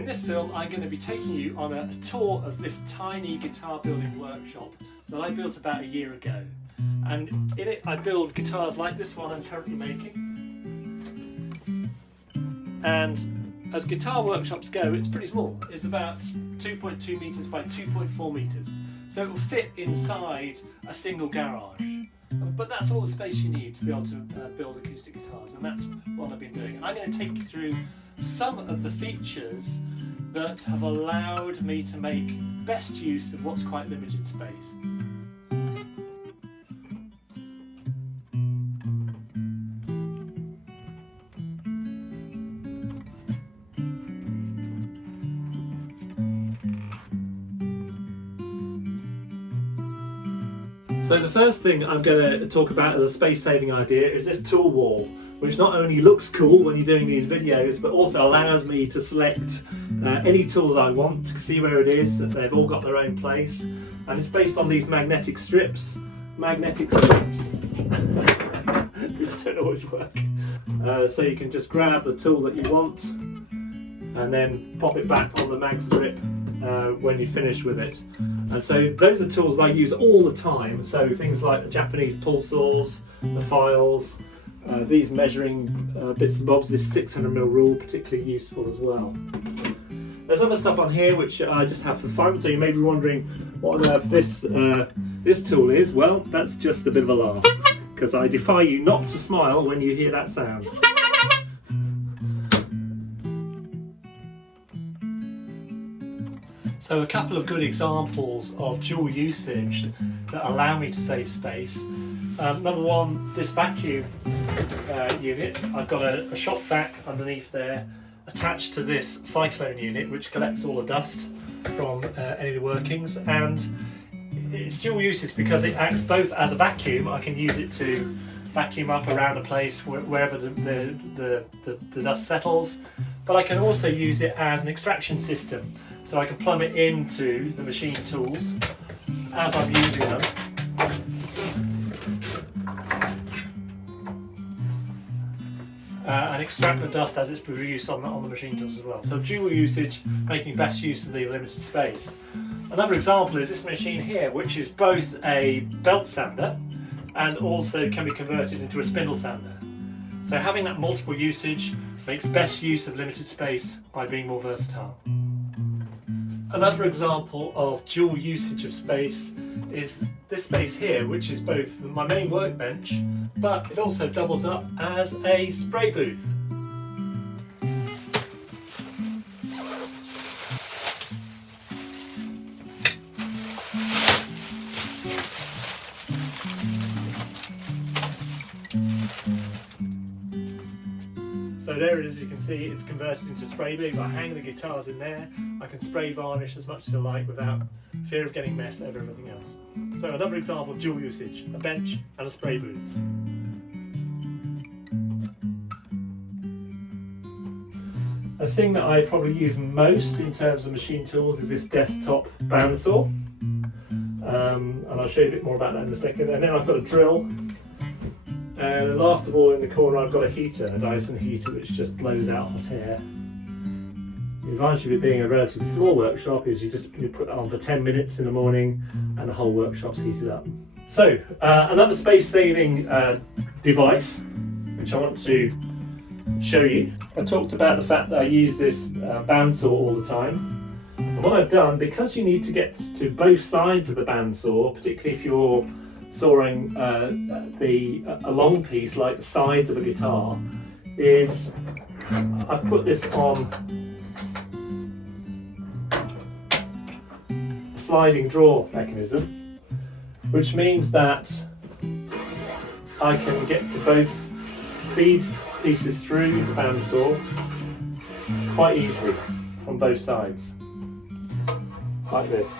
in this film I'm going to be taking you on a tour of this tiny guitar building workshop that I built about a year ago. And in it I build guitars like this one I'm currently making. And as guitar workshops go, it's pretty small. It's about 2.2 metres by 2.4 metres. So it will fit inside a single garage. But that's all the space you need to be able to build acoustic guitars, and that's what I've been doing. And I'm going to take you through some of the features that have allowed me to make best use of what's quite limited space. So the first thing I'm going to talk about as a space-saving idea is this tool wall, which not only looks cool when you're doing these videos, but also allows me to select any tool that I want, to see where it is. They've all got their own place, and it's based on these magnetic strips. Which don't always work. So you can just grab the tool that you want and then pop it back on the mag strip when you finish with it. And so those are tools I use all the time, so things like the Japanese pull saws, the files, these measuring bits and bobs, this 600mm rule, particularly useful as well. There's other stuff on here which I just have for fun, so you may be wondering what on earth this tool is. Well, that's just a bit of a laugh, because I defy you not to smile when you hear that sound. So a couple of good examples of dual usage that allow me to save space. Number one, this vacuum unit. I've got a shop vac underneath there attached to this cyclone unit which collects all the dust from any of the workings, and it's dual usage because it acts both as a vacuum. I can use it to vacuum up around a place wherever the dust settles, but I can also use it as an extraction system. So I can plumb it into the machine tools as I'm using them. And extract the dust as it's produced on the machine tools as well. So dual usage, making best use of the limited space. Another example is this machine here, which is both a belt sander and also can be converted into a spindle sander. So having that multiple usage makes best use of limited space by being more versatile. Another example of dual usage of space is this space here, which is both my main workbench, but it also doubles up as a spray booth. So there it is, you can see it's converted into a spray booth. I hang the guitars in there, I can spray varnish as much as I like without fear of getting mess over everything else. So another example of dual usage, a bench and a spray booth. The thing that I probably use most in terms of machine tools is this desktop bandsaw. And I'll show you a bit more about that in a second. And then I've got a drill. And last of all, in the corner I've got a heater, a Dyson heater, which just blows out hot air. The advantage of it being a relatively small workshop is you put that on for 10 minutes in the morning and the whole workshop's heated up. So another space-saving device which I want to show you. I talked about the fact that I use this bandsaw all the time. And what I've done, because you need to get to both sides of the bandsaw, particularly if you're sawing a long piece like the sides of a guitar, is I've put this on a sliding draw mechanism, which means that I can get to both feed pieces through the bandsaw quite easily on both sides, like this.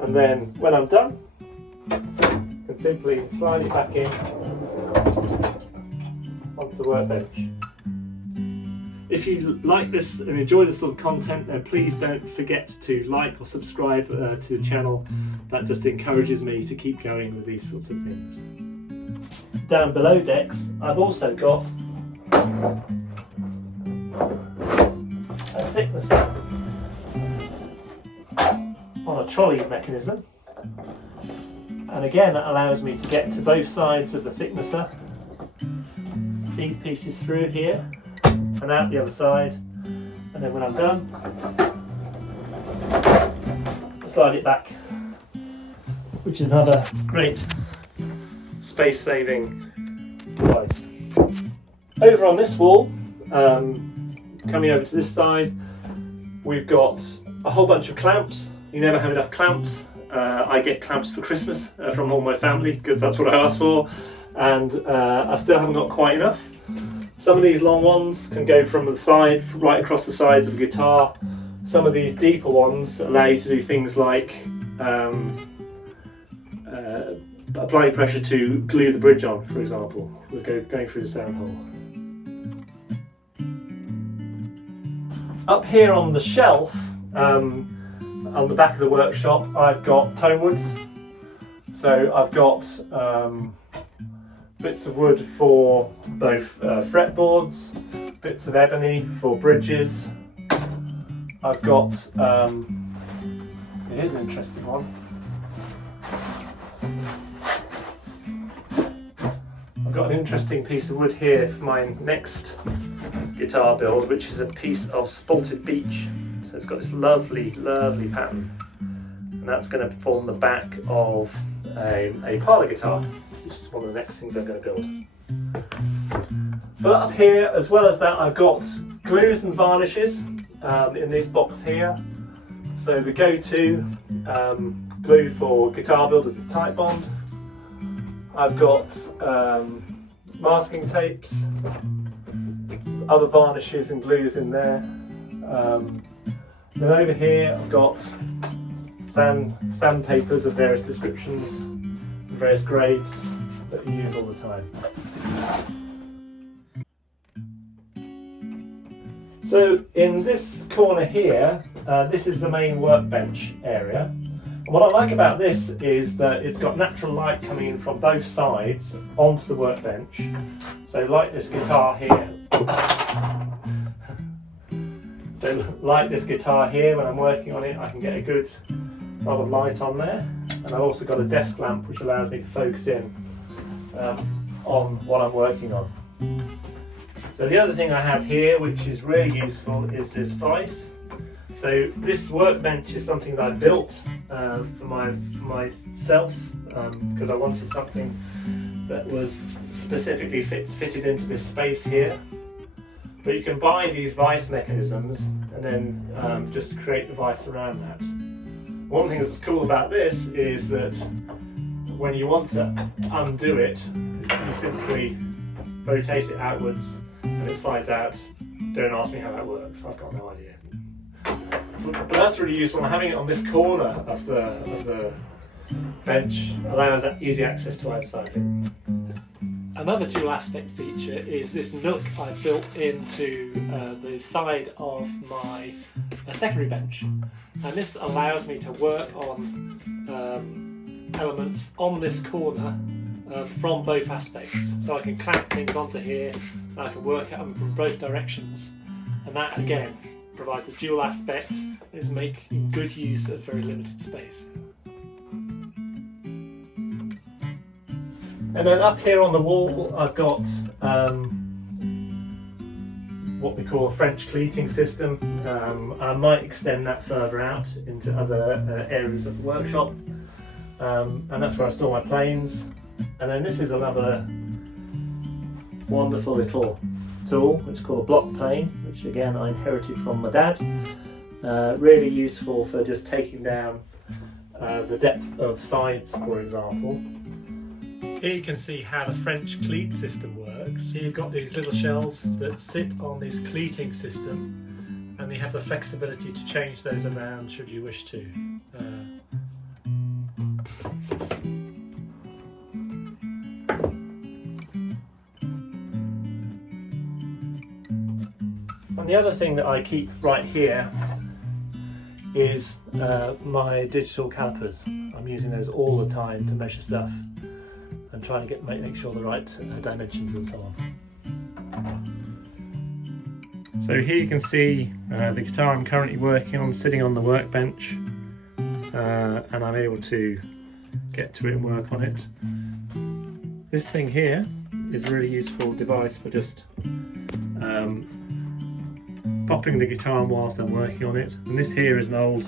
And then when I'm done, I can simply slide it back in onto the workbench. If you like this and enjoy this sort of content, then please don't forget to like or subscribe to the channel. That just encourages me to keep going with these sorts of things. Down below decks, I've also got a thicknesser on a trolley mechanism, and again that allows me to get to both sides of the thicknesser, feed pieces through here and out the other side, and then when I'm done, slide it back, which is another great space-saving device. Over on this wall, coming over to this side, we've got a whole bunch of clamps. You never have enough clamps. I get clamps for Christmas from all my family because that's what I asked for, and I still haven't got quite enough. Some of these long ones can go from the side, right across the sides of a guitar. Some of these deeper ones allow you to do things like applying pressure to glue the bridge on, for example. We're going through the sound hole. Up here on the shelf, on the back of the workshop, I've got tone woods. So I've got bits of wood for both fretboards, bits of ebony for bridges. I've got, here's an interesting one. I've got an interesting piece of wood here for my next guitar build, which is a piece of spalted beech. So it's got this lovely, lovely pattern, and that's going to form the back of a parlour guitar, which is one of the next things I'm going to build. But up here, as well as that, I've got glues and varnishes in this box here. So the go-to glue for guitar builders is Titebond. I've got masking tapes, other varnishes and glues in there. Then over here I've got sandpapers of various descriptions and various grades that you use all the time. So in this corner here, this is the main workbench area. And what I like about this is that it's got natural light coming in from both sides onto the workbench. So like this guitar here. So like this guitar here, when I'm working on it, I can get a good lot of light on there. And I've also got a desk lamp which allows me to focus in on what I'm working on. So the other thing I have here, which is really useful, is this vise. So this workbench is something that I built for myself because I wanted something that was specifically fitted into this space here. But you can buy these vise mechanisms and then just create the vise around that. One thing that's cool about this is that when you want to undo it, you simply rotate it outwards and it slides out. Don't ask me how that works, I've got no idea. But that's really useful. Having it on this corner of the bench allows that easy access to either side of it. Another dual aspect feature is this nook I built into the side of my secondary bench, and this allows me to work on elements on this corner from both aspects. So I can clamp things onto here and I can work at them from both directions, and that again provides a dual aspect and is making good use of very limited space. And then up here on the wall I've got what we call a French cleating system. I might extend that further out into other areas of the workshop, and that's where I store my planes. And then this is another wonderful little tool which is called a block plane, which again I inherited from my dad. Really useful for just taking down the depth of sides, for example. Here you can see how the French cleat system works. Here you've got these little shelves that sit on this cleating system, and you have the flexibility to change those around should you wish to. And the other thing that I keep right here is my digital calipers. I'm using those all the time to measure stuff and trying to make sure the right dimensions and so on. So here you can see the guitar I'm currently working on sitting on the workbench, and I'm able to get to it and work on it. This thing here is a really useful device for just popping the guitar on whilst I'm working on it. And this here is an old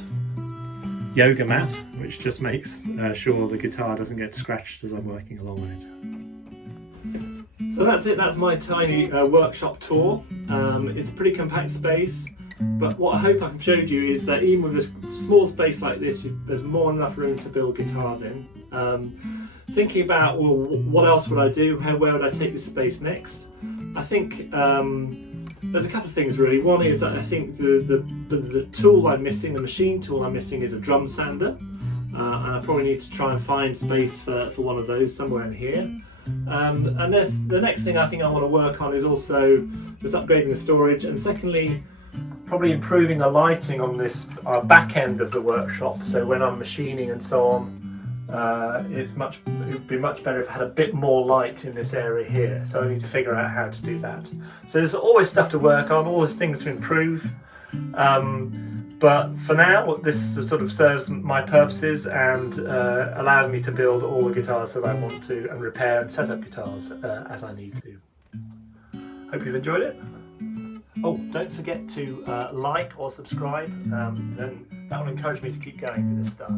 yoga mat, which just makes sure the guitar doesn't get scratched as I'm working along with it. So that's it, that's my tiny workshop tour. It's a pretty compact space, but what I hope I've showed you is that even with a small space like this, there's more than enough room to build guitars in. Thinking about, well, what else would I do? Where would I take this space next? I think there's a couple of things really. One is that I think the tool I'm missing, the machine tool I'm missing, is a drum sander, and I probably need to try and find space for one of those somewhere in here. And the next thing I think I want to work on is also just upgrading the storage, and secondly, probably improving the lighting on this back end of the workshop. So when I'm machining and so on, it would be much better if I had a bit more light in this area here. So I need to figure out how to do that. So there's always stuff to work on, always things to improve. But for now, this sort of serves my purposes and allows me to build all the guitars that I want to, and repair and set up guitars as I need to. Hope you've enjoyed it. Oh, don't forget to like or subscribe, then that will encourage me to keep going with this stuff.